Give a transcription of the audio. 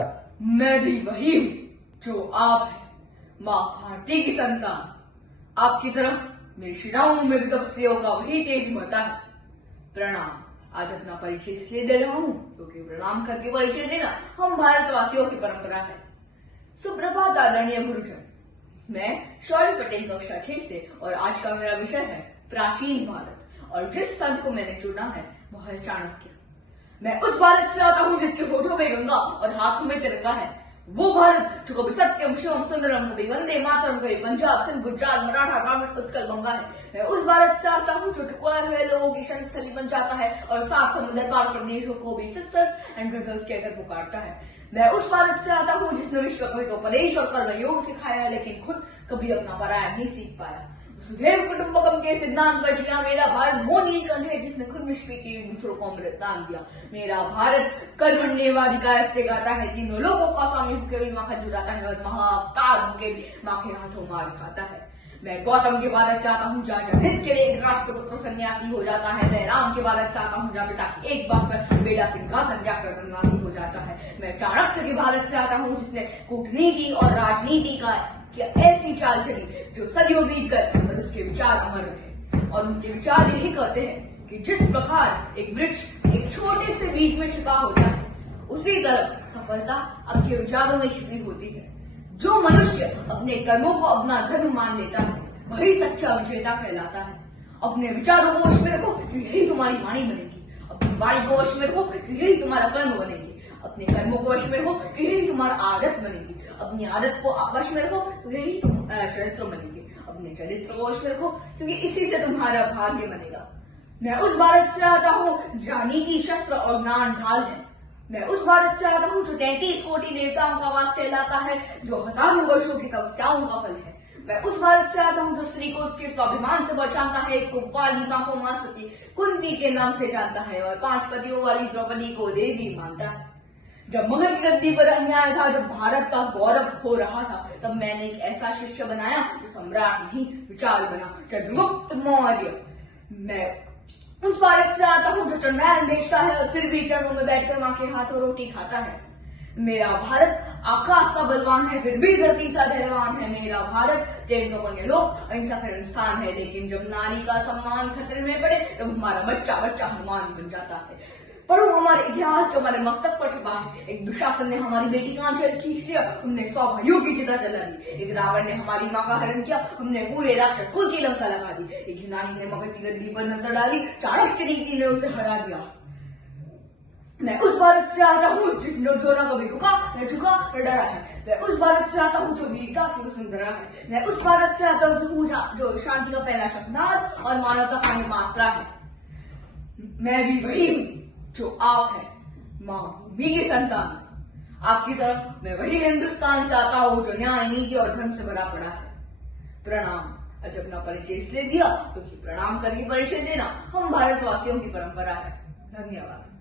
मैं भी वही हूँ जो आप है, माँ भारती की संतान। आपकी तरह मेरी शिराओं में भी तपस्वियों का वही तेज बहता है। प्रणाम। आज अपना परिचय इसलिए दे रहा हूँ क्योंकि प्रणाम करके परिचय देना हम भारतवासियों की परंपरा है। सुप्रभात आदरणीय गुरुजन, मैं शौर्य पटेल कक्षा 6 से और आज का मेरा विषय है प्राचीन भारत और जिस संत को मैंने चुना है वह है चाणक्य। मैं उस भारत से आता हूँ जिसके होठों में गंगा और हाथों में तिरंगा है। वो भारत जो कभी सत्यम शिवम सुंदरम, कभी वंदे मातरम, कभी पंजाब सिंध गुजरात मराठा द्राविड़ उत्कल गंगा है। मैं उस भारत से आता हूँ जो टुकड़ा हुए लोगों की स्थली बन जाता है और 7 समुद्र पार प्रदेशों को भी सिस्टर्स एंड ब्रदर्स कहकर पुकारता है। मैं उस भारत से आता हूँ जिसने विश्व को तो परेश और कर्म योग सिखाया, लेकिन खुद कभी अपना पराया नहीं सीख पाया। सुधैव कुटुंबकम के सिद्धांत पर जिया मेरा भारत वो नीलकंठ है जिसने खुद विश्व के दूसरों को अमृत दान दिया। मेरा भारत कर्मण्येवाधिकार से गाता है, तीनों लोगों का स्वामी होकर भी माखा जुटाता है और महाअवतार होकर भी माँ के हाथों मार खाता है। मैं गौतम के भारत से आता हूँ जहाँ जनहित के लिए एक राष्ट्रपुत्र सन्यासी हो जाता है। मैं राम के भारत से आता हूँ जहाँ पिता की एक बात पर बेटा सिंहासन जाकर वनवासी हो जाता है। मैं चाणक्य के भारत से आता हूँ जिसने कूटनीति और राजनीति का ऐसी चाल चली जो सदियों बीत गए और उसके विचार अमर रहे। और उनके विचार यही कहते हैं कि जिस प्रकार एक वृक्ष एक छोटे से बीज में छिपा होता है, उसी तरह सफलता आपके विचारों में छिपी होती है। जो मनुष्य अपने कर्मों को अपना धर्म मान लेता है वही सच्चा विजेता कहलाता है। अपने विचारों को वश में रखो तो यही तुम्हारी वाणी बनेगी, अपनी वाणी को वश में रखो तो यही तुम्हारा कर्म बनेगी, अपने कर्मों को वश में रखो तो यही तुम्हारा आदत बनेगी, अपनी आदत को वश में रखो तो यही तुम्हारा चरित्र बनेगी, अपने चरित्र को वश में रखो क्योंकि इसी से तुम्हारा भाग्य बनेगा। मैं उस भारत से आता हूँ जहाँ नीति शस्त्र और ज्ञान ढाल है। मैं उस भारत से आता हूँ जो 33 कोटि देवताओं का वास कहलाता है, जो हजारों वर्षों की तपस्याओं का फल है। मैं उस भारत से आता हूँ जो स्त्री को उसके स्वाभिमान से बचाता है, कुंवार नीता को मां सती कुंती के नाम से जानता है और 5 पतियों वाली द्रौपदी को देवी मानता है। जब मुगल की गद्दी पर अन्याय था, जब भारत का गौरव खो रहा था, तब मैंने एक ऐसा शिष्य बनाया जो सम्राट नहीं विचार बना, चंद्रगुप्त मौर्य। मैं उस भारत से आता हूँ जो चंद्रायन बेचता है और फिर भी चरणों में बैठकर माँ के हाथों रोटी खाता है। मेरा भारत आकाश सा बलवान है फिर भी धरती सा धैर्यवान है। मेरा भारत तेज लोग अहिंसा का स्थान है, लेकिन जब नारी का सम्मान खतरे में पड़े तब हमारा बच्चा बच्चा हनुमान बन जाता है। पढ़ो हमारे इतिहास जो हमारे मस्तक पर छुपा है। एक दुशासन ने हमारी बेटी का आंचल खींच लिया, हमने 100 भाइयों की चिता जला दी। एक रावण ने हमारी माँ का हरण किया, हमने पूरे राक्षस कुल की लंका लगा दी। एक यूनानी ने मगध की गद्दी पर नजर डाली, चाणक्य नीति ने उसे हरा दिया। मैं उस भारत से आता हूँ जिसने जो न कभी रुका न झुका न डरा है। मैं उस भारत से आता हूँ जो वीरता की वसुंधरा है। मैं उस भारत से आता हूँ जो शांति का पहला शब्दार्थ और मानवता का हिमास्त्रा है। मैं भी वही हूँ जो आप है, माँ भूमि की संतान। आपकी तरह मैं वही हिंदुस्तान से आता हूँ जो न्याय नीति और धर्म से भरा पड़ा है। प्रणाम। आज अपना परिचय इसलिए दिया क्योंकि प्रणाम करके परिचय देना हम भारतवासियों की परंपरा है। धन्यवाद।